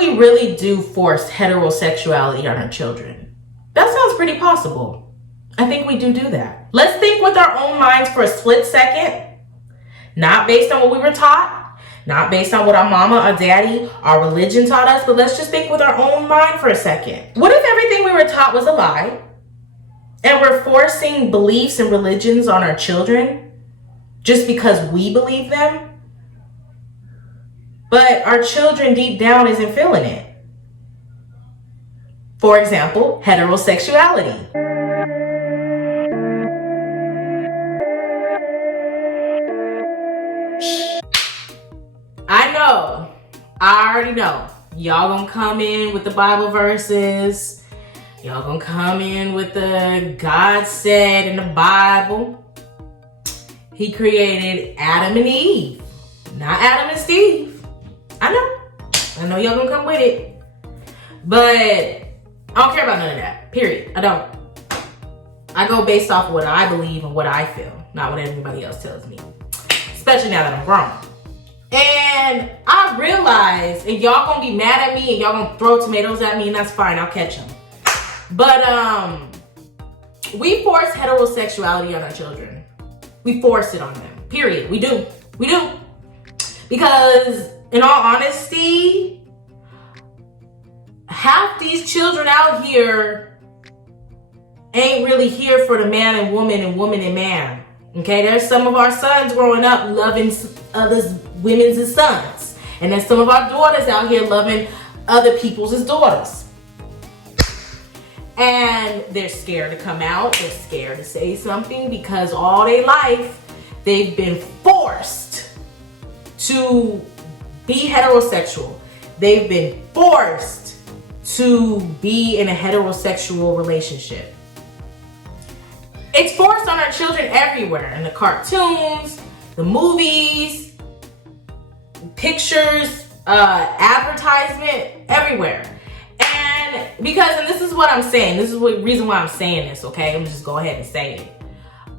we really do force heterosexuality on our children? That sounds pretty possible. I think we do that. Let's think with our own minds for a split second. Not based on what we were taught, not based on what our mama, our daddy, our religion taught us, but let's just think with our own mind for a second. What if everything we were taught was a lie, and we're forcing beliefs and religions on our children just because we believe them, but our children deep down isn't feeling it? For example, heterosexuality. I already know. Y'all gonna come in with the Bible verses. Y'all gonna come in with the God said in the Bible. He created Adam and Eve, not Adam and Steve. I know y'all gonna come with it. But I don't care about none of that, period. I don't. I go based off of what I believe and what I feel, not what everybody else tells me. Especially now that I'm grown. And I realize, and y'all gonna be mad at me and y'all gonna throw tomatoes at me, and that's fine, I'll catch them. But we force heterosexuality on our children. We force it on them, period. We do. Because in all honesty, half these children out here ain't really here for the man and woman and man. Okay, there's some of our sons growing up loving others women's as sons, and there's some of our daughters out here loving other people's as daughters, and they're scared to come out. They're scared to say something because all their life they've been forced to be heterosexual. They've been forced to be in a heterosexual relationship. It's forced on our children everywhere, in the cartoons, the movies, pictures, advertisement, everywhere. And this is what I'm saying. This is the reason why I'm saying this, okay? Let me just go ahead and say it.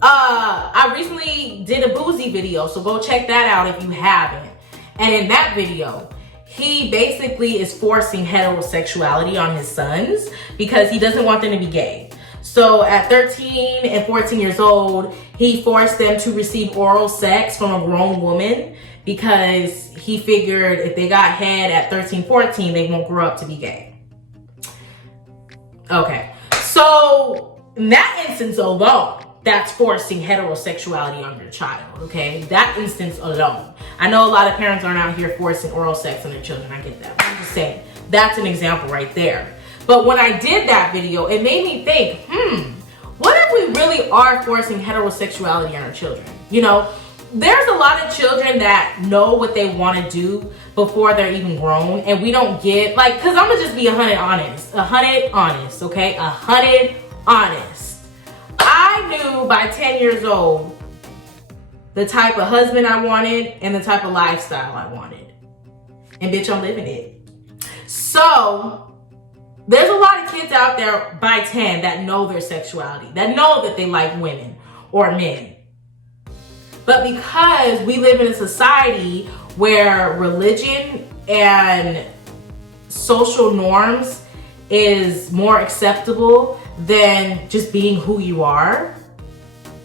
I recently did a Boozy video, so go check that out if you haven't. And in that video, he basically is forcing heterosexuality on his sons because he doesn't want them to be gay. So at 13 and 14 years old, he forced them to receive oral sex from a grown woman because he figured if they got head at 13, 14, they won't grow up to be gay. Okay, so in that instance alone, that's forcing heterosexuality on your child, okay? That instance alone. I know a lot of parents aren't out here forcing oral sex on their children, I get that. But I'm just saying, that's an example right there. But when I did that video, it made me think, what if we really are forcing heterosexuality on our children? You know, there's a lot of children that know what they want to do before they're even grown, and we don't get, like, because I'm going to just be 100 honest, okay? 100 honest. I knew by 10 years old the type of husband I wanted and the type of lifestyle I wanted. And bitch, I'm living it. So there's a lot of kids out there by 10 that know their sexuality, that know that they like women or men. But because we live in a society where religion and social norms is more acceptable than just being who you are,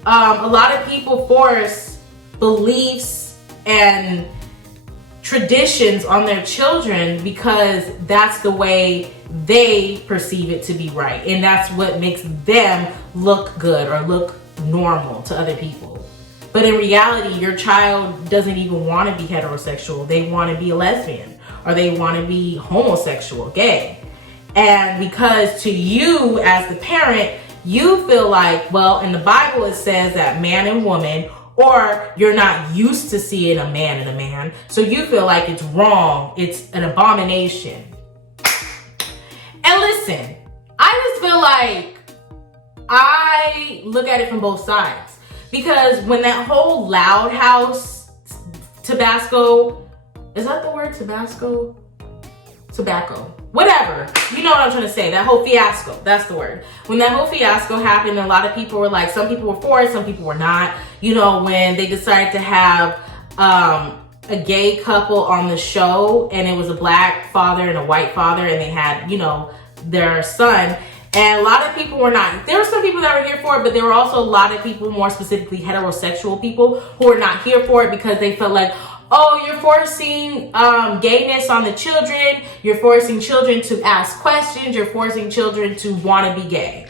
a lot of people force beliefs and traditions on their children because that's the way they perceive it to be right, and that's what makes them look good or look normal to other people. But in reality, your child doesn't even want to be heterosexual. They want to be a lesbian, or they want to be homosexual, gay. And because to you as the parent, you feel like, well, in the Bible it says that man and woman, or you're not used to seeing a man and a man, so you feel like it's wrong, it's an abomination. And listen, I just feel like I look at it from both sides. Because when that whole Loud House Tabasco, is that the word, Tabasco? Tobacco. Whatever. You know what I'm trying to say. That whole fiasco. That's the word. When that whole fiasco happened, a lot of people were like, some people were for it, some people were not. You know, when they decided to have a gay couple on the show, and it was a black father and a white father, and they had, you know, their son. And a lot of people were not, there were some people that were here for it, but there were also a lot of people, more specifically heterosexual people, who were not here for it because they felt like, oh, you're forcing gayness on the children, you're forcing children to ask questions, you're forcing children to want to be gay.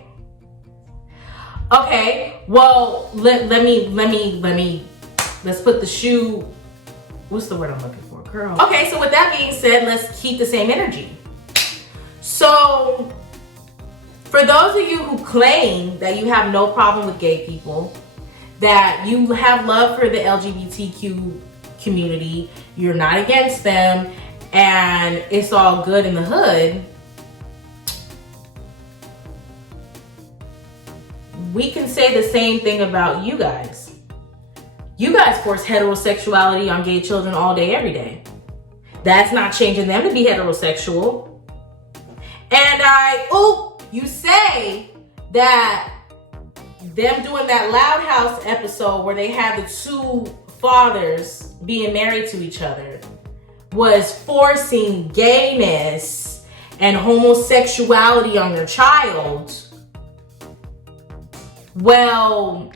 Okay, well, let's put the shoe, what's the word I'm looking for, girl? Okay, so with that being said, let's keep the same energy. So, for those of you who claim that you have no problem with gay people, that you have love for the LGBTQ community, you're not against them, and it's all good in the hood, we can say the same thing about you guys. You guys force heterosexuality on gay children all day, every day. That's not changing them to be heterosexual. And you say that them doing that Loud House episode where they had the two fathers being married to each other was forcing gayness and homosexuality on your child. Well,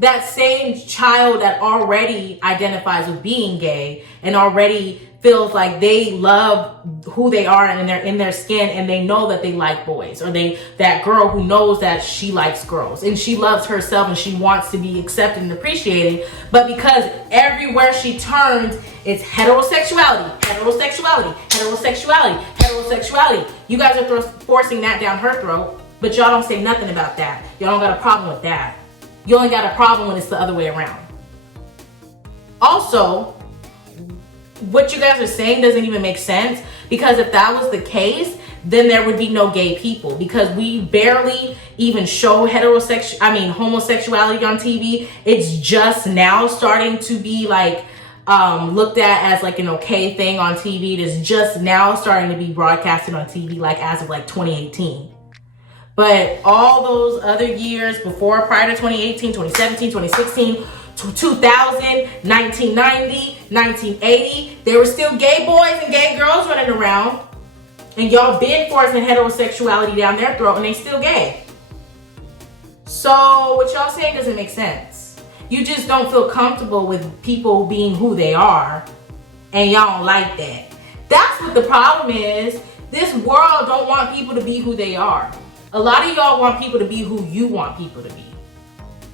that same child that already identifies with being gay and already feels like they love who they are and they're in their skin and they know that they like boys, or that girl who knows that she likes girls and she loves herself and she wants to be accepted and appreciated, but because everywhere she turns it's heterosexuality, heterosexuality, heterosexuality, heterosexuality. You guys are forcing that down her throat, but y'all don't say nothing about that. Y'all don't got a problem with that. You only got a problem when it's the other way around. Also, what you guys are saying doesn't even make sense, because if that was the case, then there would be no gay people, because we barely even show homosexuality on TV. It's just now starting to be like looked at as like an okay thing on TV. It is just now starting to be broadcasted on TV, like as of like 2018. But all those other years before, prior to 2018, 2017, 2016, 2000, 1990, 1980, there were still gay boys and gay girls running around. And y'all been forcing heterosexuality down their throat and they still gay. So what y'all saying doesn't make sense. You just don't feel comfortable with people being who they are, and y'all don't like that. That's what the problem is. This world don't want people to be who they are. A lot of y'all want people to be who you want people to be.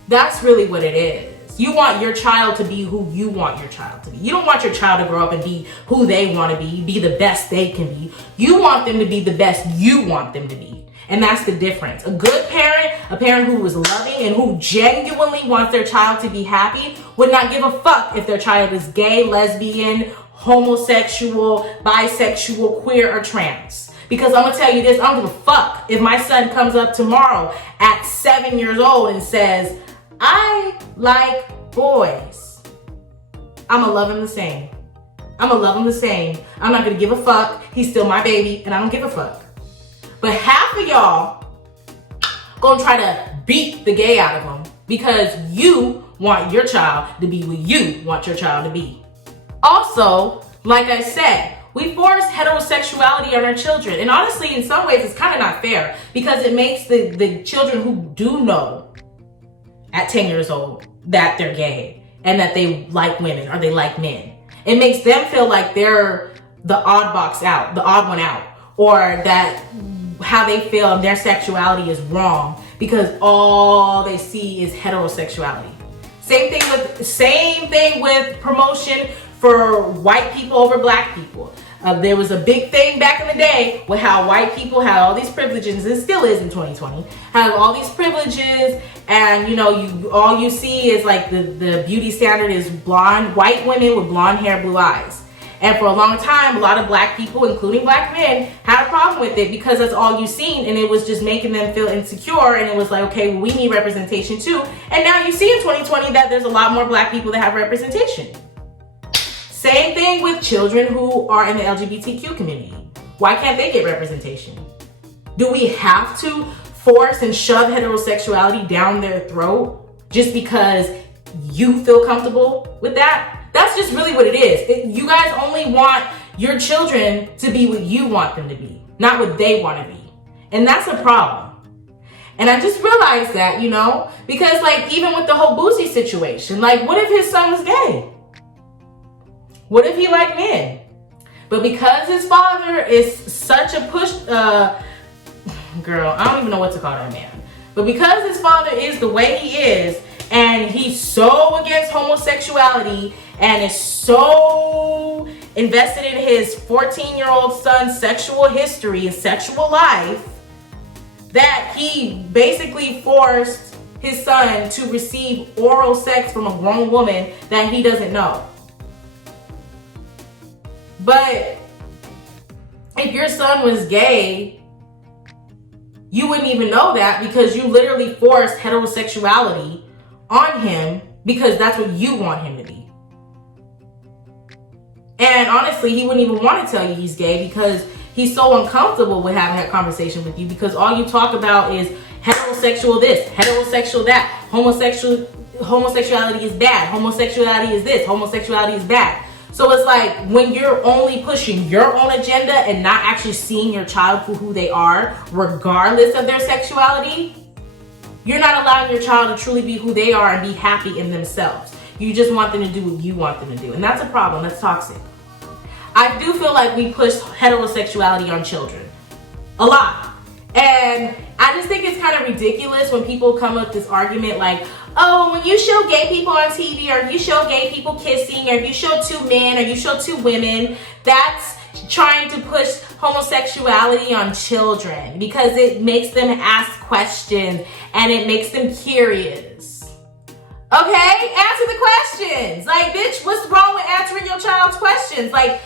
That's really what it is. You want your child to be who you want your child to be. You don't want your child to grow up and be who they want to be the best they can be. You want them to be the best you want them to be. And that's the difference. A good parent, a parent who is loving and who genuinely wants their child to be happy, would not give a fuck if their child is gay, lesbian, homosexual, bisexual, queer, or trans. Because I'm gonna tell you this, I don't give a fuck if my son comes up tomorrow at 7 years old and says, I like boys. I'm gonna love him the same. I'm gonna love him the same. I'm not gonna give a fuck. He's still my baby and I don't give a fuck. But half of y'all gonna try to beat the gay out of him because you want your child to be what you want your child to be. Also, like I said, we force heterosexuality on our children. And honestly, in some ways, it's kind of not fair, because it makes the children who do know at 10 years old that they're gay and that they like women or they like men, it makes them feel like they're the odd one out, or that how they feel their sexuality is wrong because all they see is heterosexuality. Same thing with promotion for white people over black people. There was a big thing back in the day with how white people had all these privileges, and still is in 2020, have all these privileges, and all you see is like the beauty standard is blonde, white women with blonde hair, blue eyes. And for a long time, a lot of black people, including black men, had a problem with it because that's all you've seen, and it was just making them feel insecure, and it was like, okay, well, we need representation too. And now you see in 2020 that there's a lot more black people that have representation. Same thing with children who are in the LGBTQ community. Why can't they get representation? Do we have to force and shove heterosexuality down their throat just because you feel comfortable with that? That's just really what it is. You guys only want your children to be what you want them to be, not what they want to be. And that's a problem. And I just realized that, because like even with the whole Boosie situation, like what if his son was gay? What if he liked men? But because his father is such a girl, I don't even know what to call that man. But because his father is the way he is, and he's so against homosexuality and is so invested in his 14-year-old son's sexual history and sexual life, that he basically forced his son to receive oral sex from a grown woman that he doesn't know. But if your son was gay, you wouldn't even know that because you literally forced heterosexuality on him because that's what you want him to be. And honestly, he wouldn't even want to tell you he's gay because he's so uncomfortable with having that conversation with you because all you talk about is heterosexual this, heterosexual that, homosexuality is bad, homosexuality is this, homosexuality is bad. So it's like when you're only pushing your own agenda and not actually seeing your child for who they are, regardless of their sexuality, you're not allowing your child to truly be who they are and be happy in themselves. You just want them to do what you want them to do. And that's a problem. That's toxic. I do feel like we push heterosexuality on children a lot. And I just think it's kind of ridiculous when people come up with this argument like, oh, when you show gay people on TV or if you show gay people kissing or if you show two men or you show two women, that's trying to push homosexuality on children because it makes them ask questions and it makes them curious. Okay, answer the questions. Like, bitch, what's wrong with answering your child's questions? Like,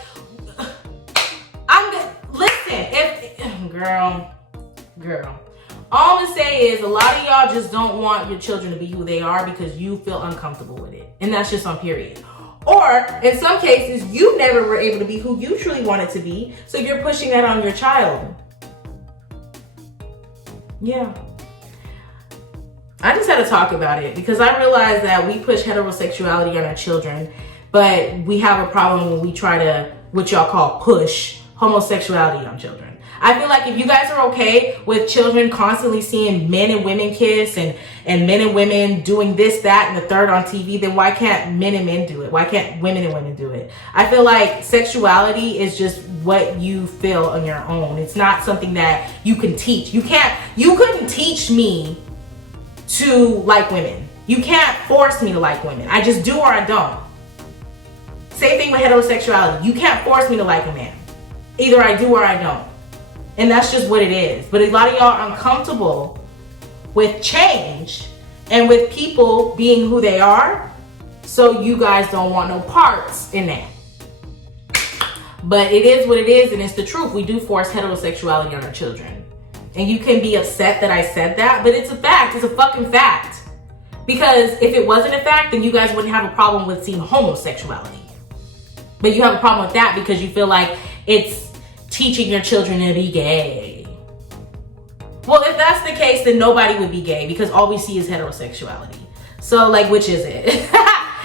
listen, girl, all I'm gonna say is a lot of y'all just don't want your children to be who they are because you feel uncomfortable with it. And that's just on period. Or in some cases, you never were able to be who you truly wanted to be. So you're pushing that on your child. Yeah. I just had to talk about it because I realized that we push heterosexuality on our children, but we have a problem when we try to, what y'all call push homosexuality on children. I feel like if you guys are okay with children constantly seeing men and women kiss and men and women doing this, that, and the third on TV, then why can't men and men do it? Why can't women and women do it? I feel like sexuality is just what you feel on your own. It's not something that you can teach. You couldn't teach me to like women. You can't force me to like women. I just do or I don't. Same thing with heterosexuality. You can't force me to like a man. Either I do or I don't. And that's just what it is. But a lot of y'all are uncomfortable with change and with people being who they are. So you guys don't want no parts in that. But it is what it is, and it's the truth. We do force heterosexuality on our children. And you can be upset that I said that, but it's a fact. It's a fucking fact. Because if it wasn't a fact, then you guys wouldn't have a problem with seeing homosexuality. But you have a problem with that because you feel like it's teaching your children to be gay. Well, if that's the case, then nobody would be gay because all we see is heterosexuality. So, like, which is it?